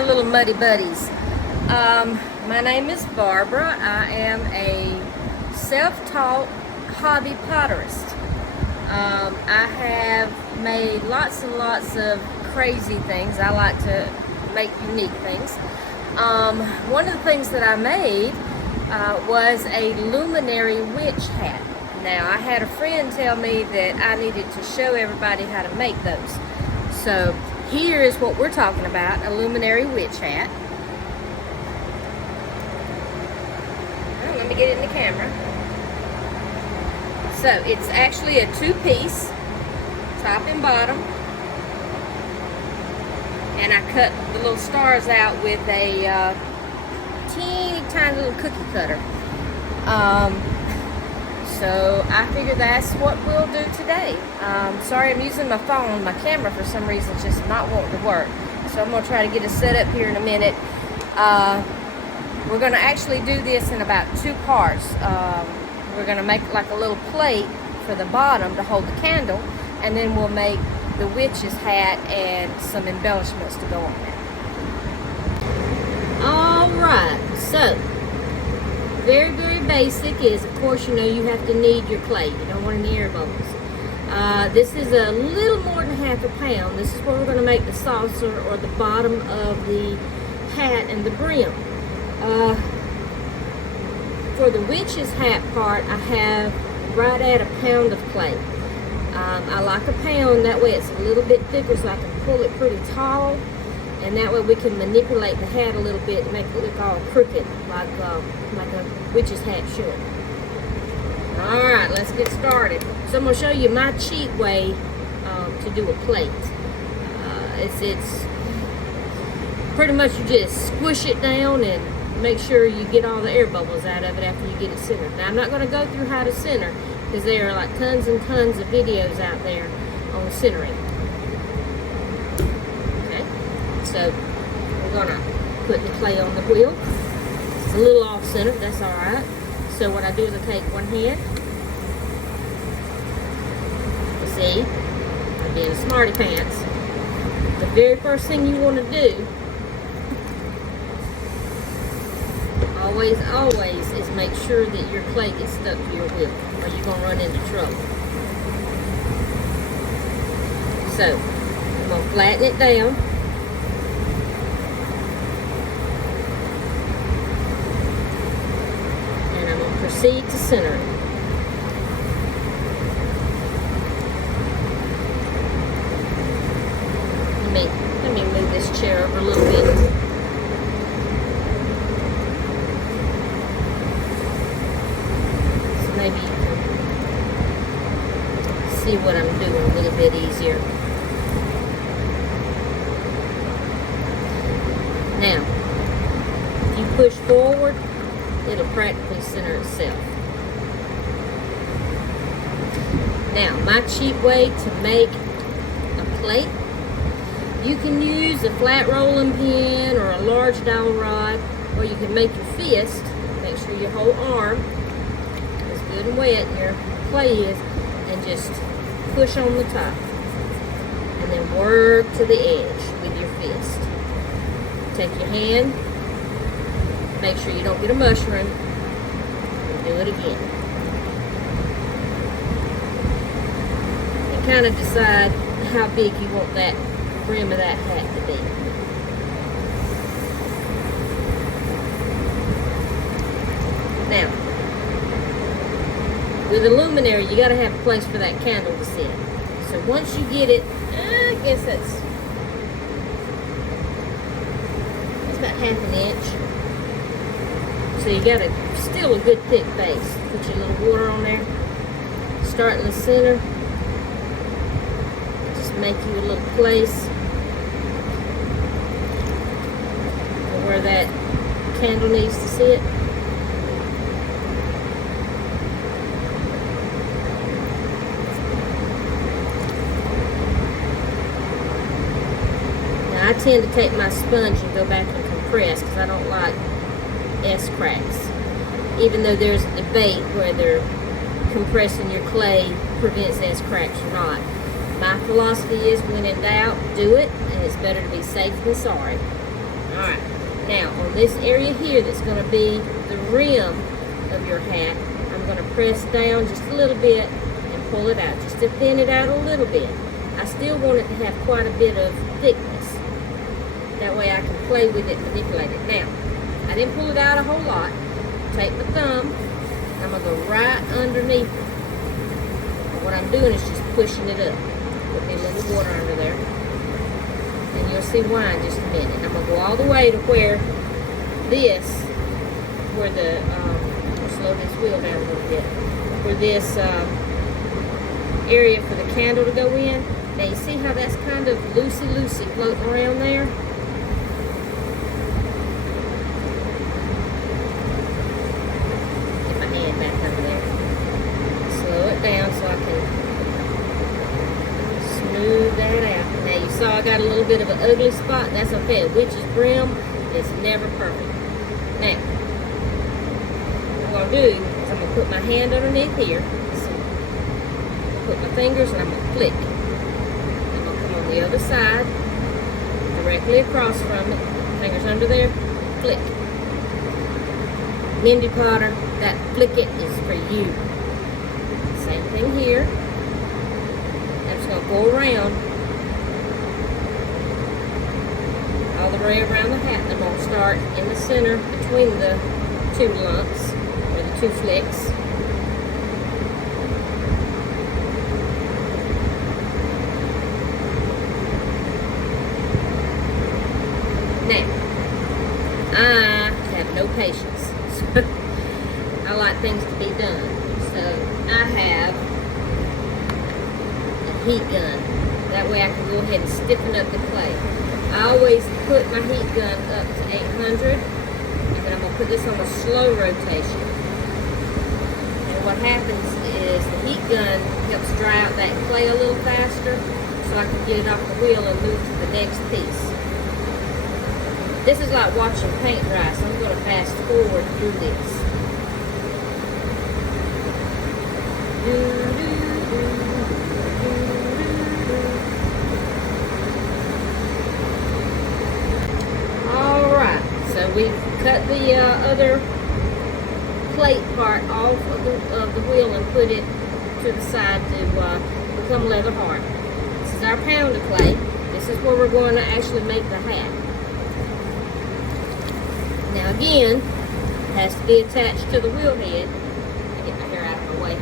my little muddy buddies. My name is Barbara. I am a self-taught hobby potterist. I have made lots and lots of crazy things. I like to make unique things. One of the things that I made was a luminary witch hat. Now, I had a friend tell me that I needed to show everybody how to make those. So here is what we're talking about, a luminary witch hat. Oh, let me get it in the camera. So it's actually a two-piece, top and bottom. And I cut the little stars out with a teeny tiny little cookie cutter. So I figured that's what we'll do today. Sorry, I'm using my phone. My camera for some reason is just not wanting to work. So I'm going to try to get it set up here in a minute. We're going to actually do this in about two parts. We're going to make like a little plate for the bottom to hold the candle. And then we'll make the witch's hat and some embellishments to go on there. Alright, so very, very basic is, of course, you know, you have to knead your clay. You don't want any air bubbles. This is a little more than half a pound. This is where we're going to make the saucer or the bottom of the hat and the brim. For the witch's hat part, I have right at a pound of clay. I like a pound, that way it's a little bit thicker so I can pull it pretty tall. And that way we can manipulate the hat a little bit to make it look all crooked, like a witch's hat should. Alright, let's get started. So I'm going to show you my cheap way to do a plate. It's pretty much you just squish it down and make sure you get all the air bubbles out of it after you get it centered. Now I'm not going to go through how to center because there are like tons and tons of videos out there on centering. So we're going to put the clay on the wheel. It's a little off center, but that's alright. So what I do is I take one hand. You see, I'm being a smarty pants. The very first thing you want to do, always, is make sure that your clay gets stuck to your wheel, or you're going to run into trouble. So, I'm going to flatten it down. Proceed to center it. Let me move this chair over a little bit. So maybe you can see what I'm doing a little bit easier. Now, if you push forward, it'll practically center itself. Now, my cheap way to make a plate, you can use a flat rolling pin or a large dowel rod, or you can make your fist, make sure your whole arm is good and wet and your clay is, and just push on the top. And then work to the edge with your fist. Take your hand, make sure you don't get a mushroom, and do it again. And kind of decide how big you want that brim of that hat to be. Now, with a luminary, you got to have a place for that candle to sit. So once you get it, I guess that's about half an inch. So you got still a good thick base. Put your little water on there. Start in the center. Just make you a little place where that candle needs to sit. Now I tend to take my sponge and go back and compress because I don't like S-cracks. Even though there's a debate whether compressing your clay prevents S-cracks or not. My philosophy is when in doubt, do it, and it's better to be safe than sorry. Alright, now on this area here that's going to be the rim of your hat, I'm going to press down just a little bit and pull it out, just to thin it out a little bit. I still want it to have quite a bit of thickness. That way I can play with it, manipulate it. Now, I didn't pull it out a whole lot. Take my thumb, I'm going to go right underneath it. What I'm doing is just pushing it up. Put me a little water under there. And you'll see why in just a minute. I'm going to go all the way to where the, I'll slow this wheel down a little bit, where this area for the candle to go in. Now you see how that's kind of loosey-loosey floating around there? Get my hand back under there. Slow it down so I can smooth that out. Now you saw I got a little bit of an ugly spot. That's okay. A witch's brim is never perfect. Now, what I'm going to do is I'm going to put my hand underneath here. Put my fingers and I'm going to flick. I'm going to come on the other side, directly across from it. Fingers under there, flick. Mindy Potter, that flick it is for you. Same thing here. I'm just going to go around all the way around the hat, and I'm going to start in the center between the two lumps, or the two flicks. Now, I have no patience. I like things to be done. So, I have a heat gun. That way I can go ahead and stiffen up the clay. I always put my heat gun up to 800, and then I'm going to put this on a slow rotation. And what happens is the heat gun helps dry out that clay a little faster, so I can get it off the wheel and move to the next piece. This is like watching paint dry, so I'm going to fast forward through this. Alright, so we've cut the other plate part off of the wheel and put it to the side to become leather hard. This is our pound of clay. This is where we're going to actually make the hat. Now again, it has to be attached to the wheel head. Get my hair out of my way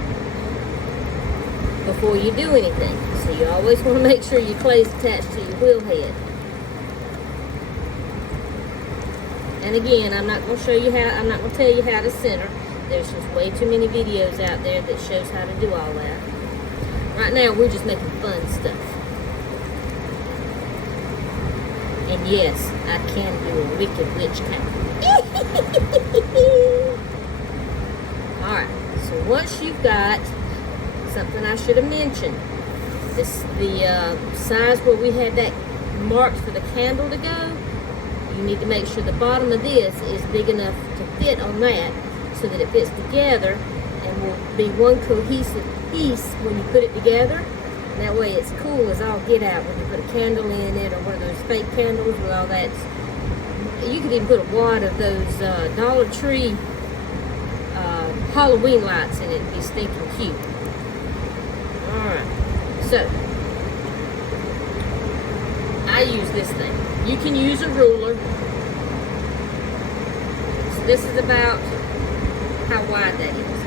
before you do anything. So you always want to make sure your clay is attached to your wheel head. And again, I'm not going to tell you how to center. There's just way too many videos out there that shows how to do all that. Right now, we're just making fun stuff. And yes, I can do a wicked witch cat. Alright, so once you've got something I should have mentioned, the size where we had that marked for the candle to go, you need to make sure the bottom of this is big enough to fit on that so that it fits together and will be one cohesive piece when you put it together. And that way it's cool as all get out when you put a candle in it, or one of those fake candles with all that. You could even put a wad of those Dollar Tree Halloween lights in it and be stinking cute. Alright, so I use this thing. You can use a ruler. So this is about how wide that is.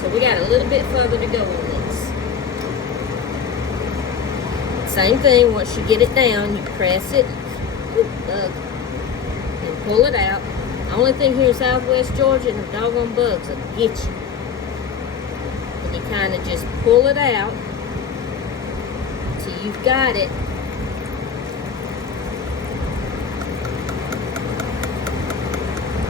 So we got a little bit further to go on this. Same thing, once you get it down, you press it and pull it out. The only thing here in Southwest Georgia is the doggone bugs that will get you. And you kind of just pull it out until you've got it.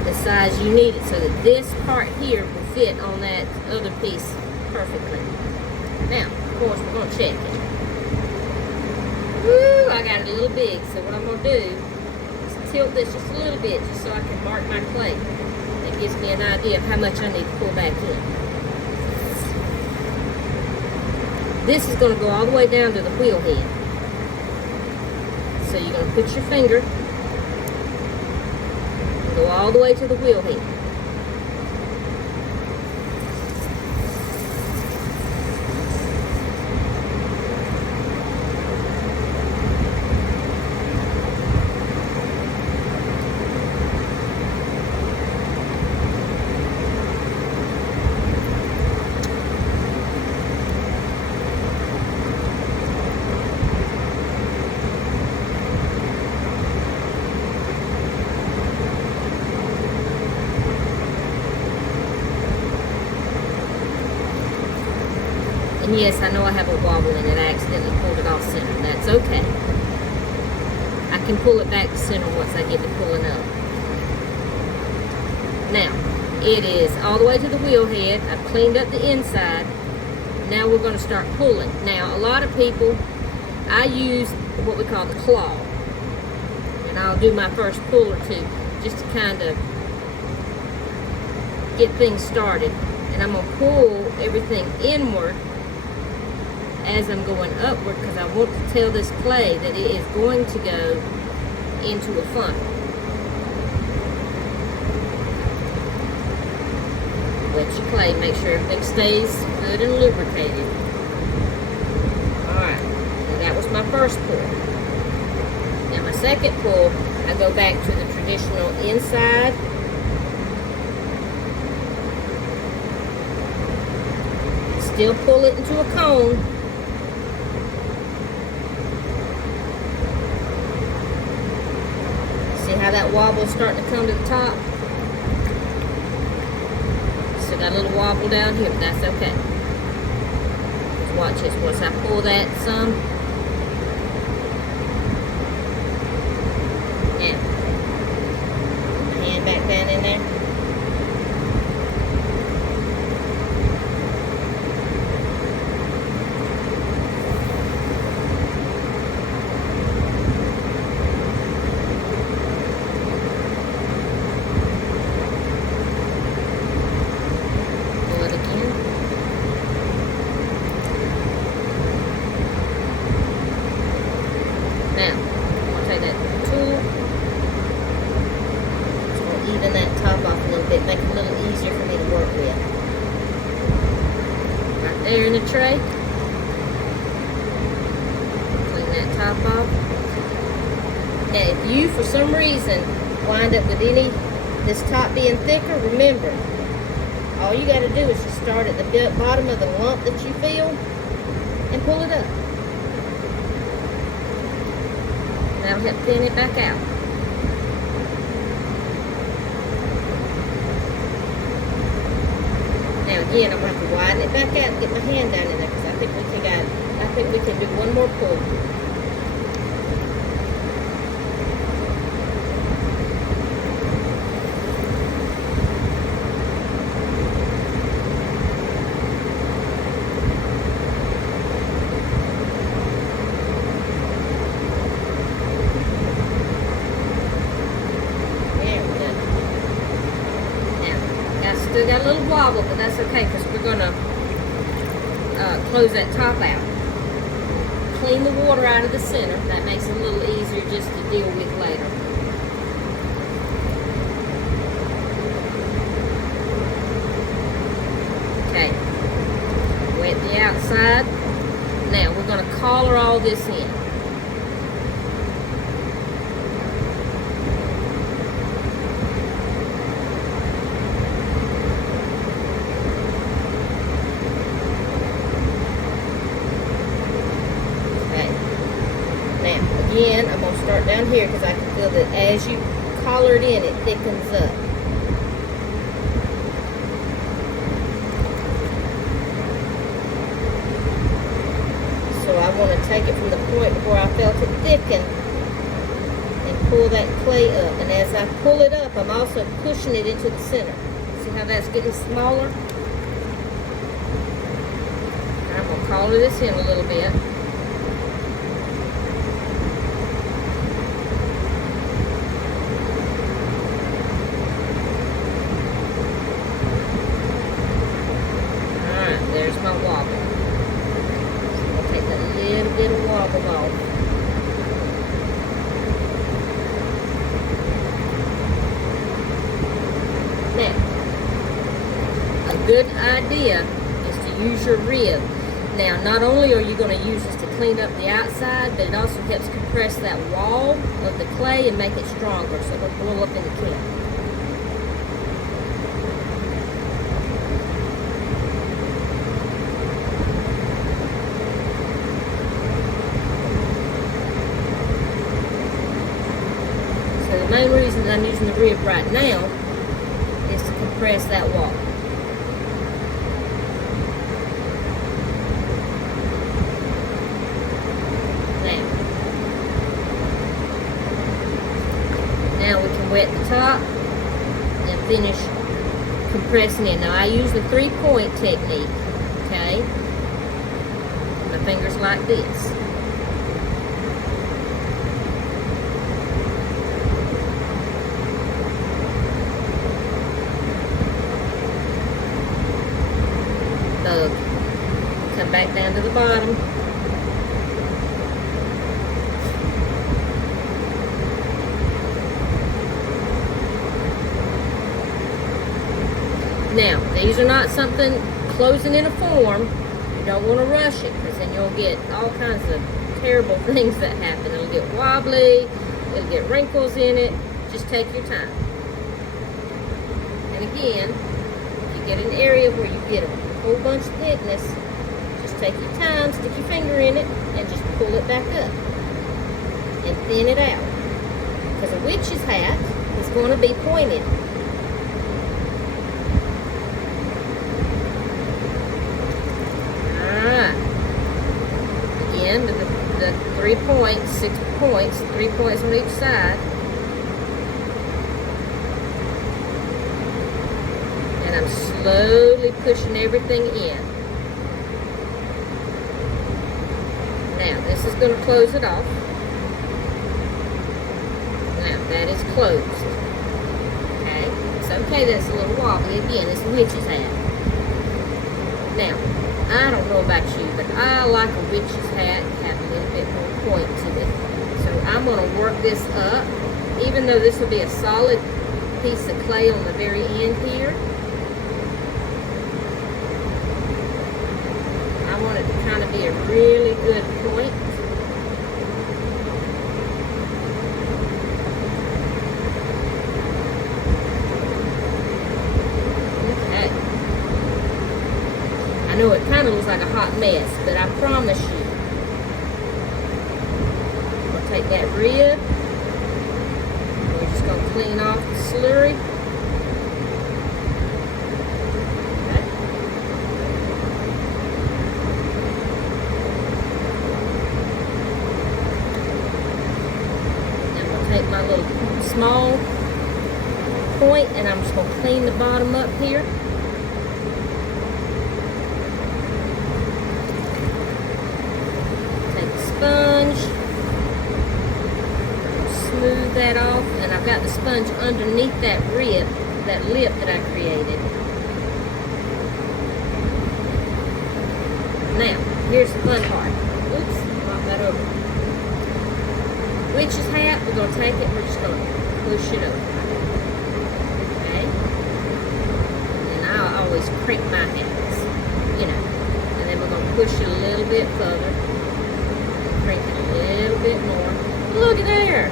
The size you need it so that this part here will fit on that other piece perfectly. Now, of course, we're going to check it. Woo, I got it a little big, so what I'm going to do is tilt this just a little bit just so I can mark my clay. It gives me an idea of how much I need to pull back in. This is going to go all the way down to the wheel head. So you're going to put your finger Go all the way to the wheel head. And yes, I know I have a wobble in it. I accidentally pulled it off center. That's okay. I can pull it back to center once I get to pulling up. Now, it is all the way to the wheel head. I've cleaned up the inside. Now we're going to start pulling. Now, a lot of people, I use what we call the claw. And I'll do my first pull or two just to kind of get things started. And I'm going to pull everything inward as I'm going upward, because I want to tell this clay that it is going to go into a funnel. Wet your clay, make sure everything stays good and lubricated. Alright, so that was my first pull. Now my second pull, I go back to the traditional inside. Still pull it into a cone. How that wobble is starting to come to the top. Still got a little wobble down here, but that's okay. Just watch this. Once I pull that some, yeah, my hand back down in there. Make it a little easier for me to work with. Right there in the tray. Clean that top off. Now if you for some reason wind up with this top being thicker, remember, all you got to do is just start at the bottom of the lump that you feel and pull it up. That'll help thin it back out. Now again, I'm going to have to widen it back out and get my hand down in there, because I think we can do one more pull. Still got a little wobble, but that's okay, because we're going to close that top out. Clean the water out of the center. That makes it a little easier just to deal with later. Okay. Wet the outside. Now we're going to collar all this in. Again, I'm going to start down here, because I can feel that as you collar it in, it thickens up. So I want to take it from the point where I felt it thicken and pull that clay up. And as I pull it up, I'm also pushing it into the center. See how that's getting smaller? I'm going to collar this in a little bit. There's my wobble. So I'll take that little bit of wobble off. good idea is to use your rib. Now, not only are you going to use this to clean up the outside, but it also helps compress that wall of the clay and make it stronger, so it'll blow up in the can. So the main reason I'm using the rib right now is to compress that wall. Now we can wet the top and finish compressing it. Now I use the 3-point technique, okay? My fingers like this. So come back down to the bottom. Now, these are not something closing in a form. You don't want to rush it, because then you'll get all kinds of terrible things that happen. It'll get wobbly, it'll get wrinkles in it. Just take your time. And again, if you get an area where you get a whole bunch of thickness, just take your time, stick your finger in it, and just pull it back up. And thin it out. Because a witch's hat is going to be pointed. The 3 points, 6 points, 3 points on each side. And I'm slowly pushing everything in. Now, this is going to close it off. Now, that is closed. Okay? It's okay that it's a little wobbly. Again, it's a witch's hat. Now, I don't know about you, but I like a witch's hat to have a little bit more point to it. So I'm going to work this up, even though this will be a solid piece of clay on the very end here. I want it to kind of be a really good point. I know it kind of looks like a hot mess, but I promise you, we'll take that rib, we're just going to clean off the slurry. Okay. Now we'll take my little small point, and I'm just going to clean the bottom up here. Sponge, smooth that off, and I've got the sponge underneath that rib, that lip that I created. Now, here's the fun part. Oops, knocked that over. Witch's hat, we're going to take it, we're just going to push it over. Okay? And I always crank my hats, you know, and then we're going to push it a little bit further. Crank it a little bit more. Look at there.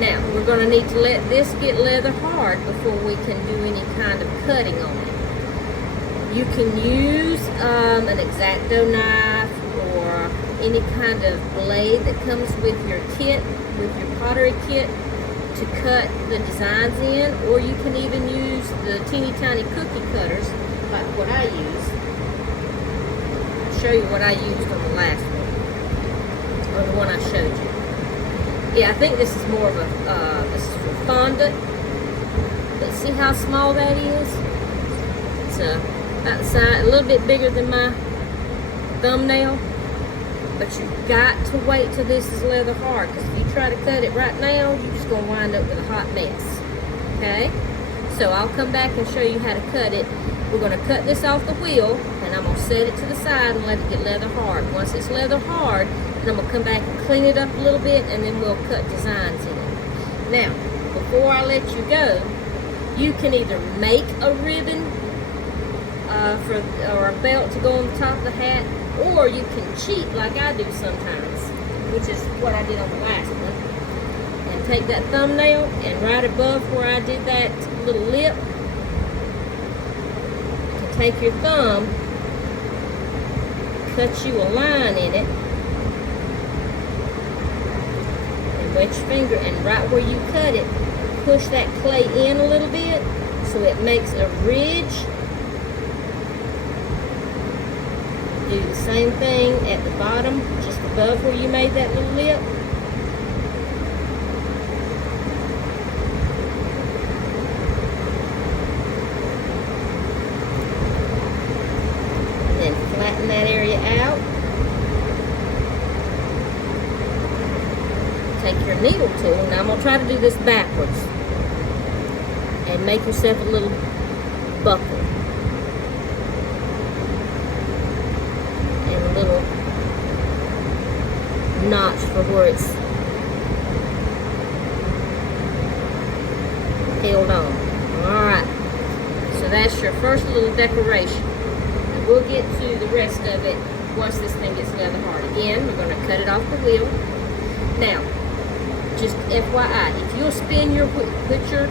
Now, we're going to need to let this get leather hard before we can do any kind of cutting on it. You can use an X-Acto knife or any kind of blade that comes with your kit, with your pottery kit, to cut the designs in, or you can even use the teeny tiny cookie cutters like what I use. I'll show you what I used on the last one. Or the one I showed you. Yeah, I think this is more of a, this is for fondant. But see how small that is? It's about the size, a little bit bigger than my thumbnail. But you've got to wait till this is leather hard, because if you try to cut it right now, you're just going to wind up with a hot mess. Okay? So I'll come back and show you how to cut it. We're going to cut this off the wheel, and I'm going to set it to the side and let it get leather hard. Once it's leather hard, then I'm going to come back and clean it up a little bit, and then we'll cut designs in it. Now, before I let you go, you can either make a ribbon or a belt to go on the top of the hat, or you can cheat like I do sometimes, which is what I did on the last one. And take that thumbnail and right above where I did that little lip, you can take your thumb, cut you a line in it, and wet your finger, and right where you cut it, push that clay in a little bit so it makes a ridge. Do the same thing at the bottom, just above where you made that little lip. And then flatten that area out. Take your needle tool. Now I'm going to try to do this backwards. And make yourself a little buckle. Little notch for where it's held on. Alright, so that's your first little decoration. And we'll get to the rest of it once this thing gets leather hard. Again, we're going to cut it off the wheel. Now, just FYI, if you'll spin your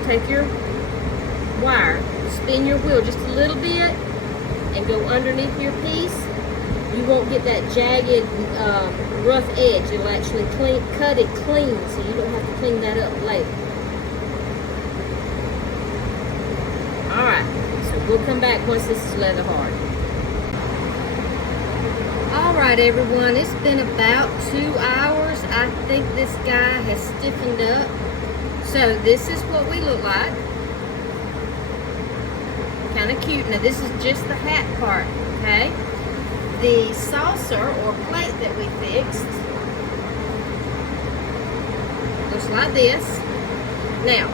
take your wire, spin your wheel just a little bit and go underneath your piece, you won't get that jagged, rough edge. It'll actually cut it clean, so you don't have to clean that up later. Alright, so we'll come back once this is leather hard. Alright everyone, it's been about 2 hours. I think this guy has stiffened up. So this is what we look like. Kind of cute. Now this is just the hat part, okay? The saucer or plate that we fixed looks like this. Now,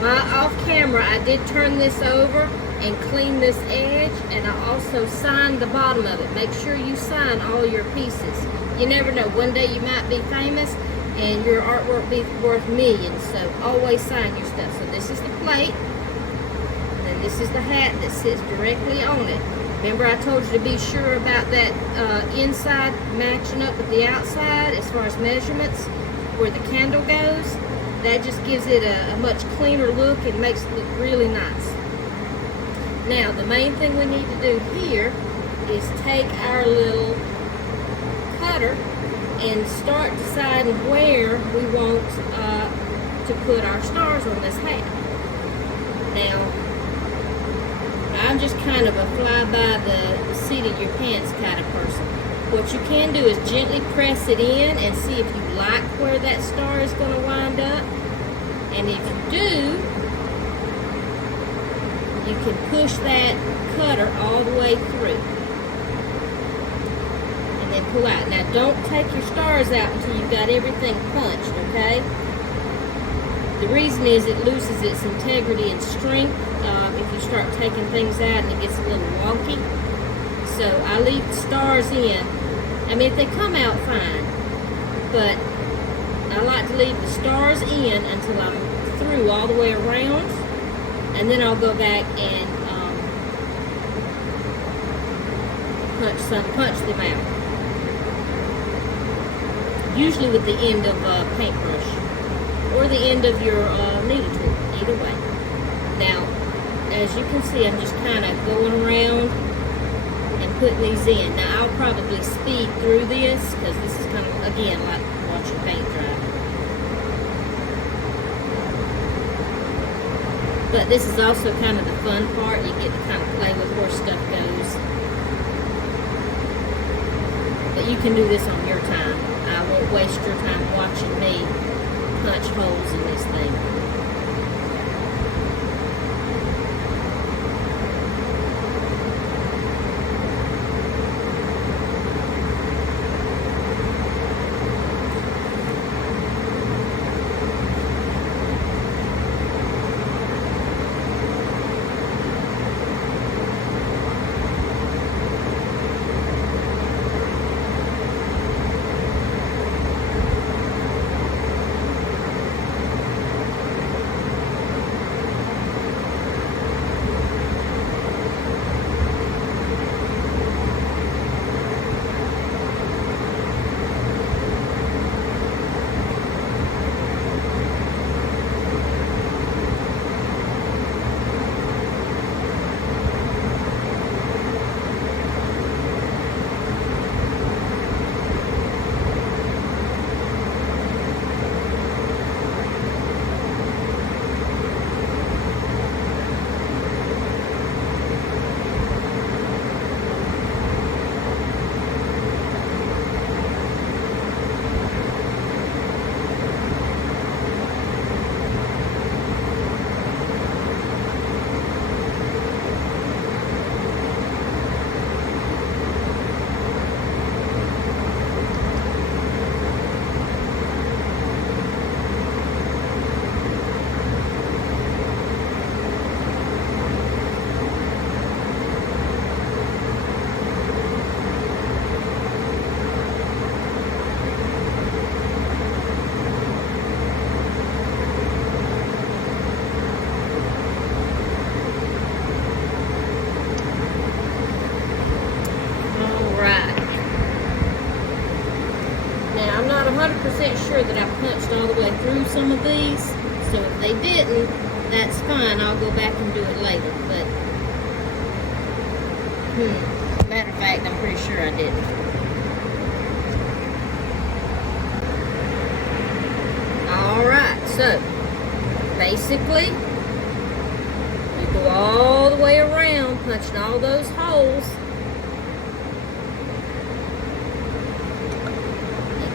while off camera, I did turn this over and clean this edge, and I also signed the bottom of it. Make sure you sign all your pieces. You never know, one day you might be famous and your artwork be worth millions, so always sign your stuff. So this is the plate, and then this is the hat that sits directly on it. Remember I told you to be sure about that inside matching up with the outside as far as measurements where the candle goes. That just gives it a much cleaner look and makes it look really nice. Now the main thing we need to do here is take our little cutter and start deciding where we want to put our stars on this hat. Now I'm just kind of a fly by the seat of your pants kind of person. What you can do is gently press it in and see if you like where that star is going to wind up. And if you do, you can push that cutter all the way through. And then pull out. Now don't take your stars out until you've got everything punched, okay? The reason is it loses its integrity and strength if you start taking things out and it gets a little wonky. So I leave the stars in. I mean, if they come out fine, but I like to leave the stars in until I'm through all the way around, and then I'll go back and punch them out. Usually with the end of a paintbrush or the end of your needle tool, either way. Now, as you can see, I'm just kind of going around and putting these in. Now, I'll probably speed through this because this is kind of, again, like watching paint dry. But this is also kind of the fun part. You get to kind of play with where stuff goes. But you can do this on your time. I won't waste your time watching me punch holes in this thing. not 100% sure that I punched all the way through some of these. So if they didn't, that's fine. I'll go back and do it later. But, matter of fact, I'm pretty sure I didn't. Alright, so basically, we go all the way around, punching all those holes.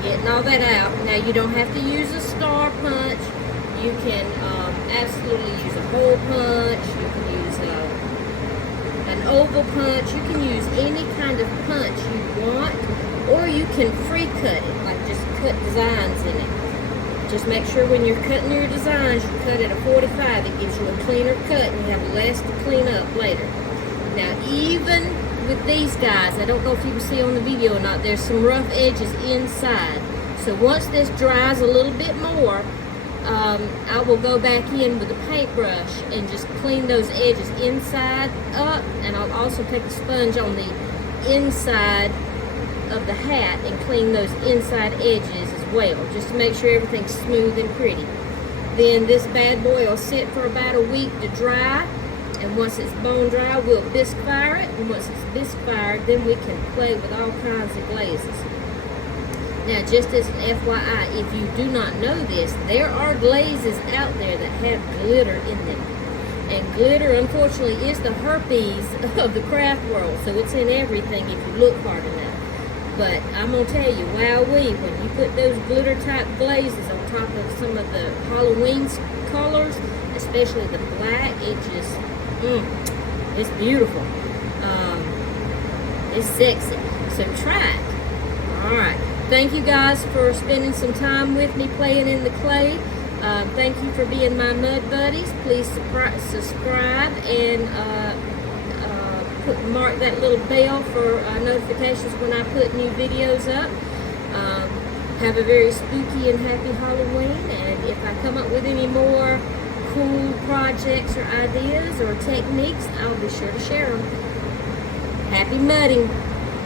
Getting all that out. Now you don't have to use a star punch. You can absolutely use a hole punch. You can use an oval punch. You can use any kind of punch you want, or you can free cut it, like just cut designs in it. Just make sure when you're cutting your designs, you cut at a 45. It gives you a cleaner cut and you have less to clean up later. Now even with these guys, I don't know if you can see on the video or not, there's some rough edges inside. So once this dries a little bit more, I will go back in with a paintbrush and just clean those edges inside up, and I'll also take a sponge on the inside of the hat and clean those inside edges as well, just to make sure everything's smooth and pretty. Then this bad boy will sit for about a week to dry. And once it's bone dry, we'll bisque fire it. And once it's bisque fired, then we can play with all kinds of glazes. Now, just as an FYI, if you do not know this, there are glazes out there that have glitter in them. And glitter, unfortunately, is the herpes of the craft world. So it's in everything if you look hard enough. But I'm going to tell you, wowee, when you put those glitter-type glazes on top of some of the Halloween colors, especially the black, it just... it's beautiful. It's sexy. So try it. Alright. Thank you guys for spending some time with me playing in the clay. Thank you for being my mud buddies. Please subscribe and mark that little bell for notifications when I put new videos up. Have a very spooky and happy Halloween. And if I come up with any more cool projects or ideas or techniques, I'll be sure to share them. Happy mudding!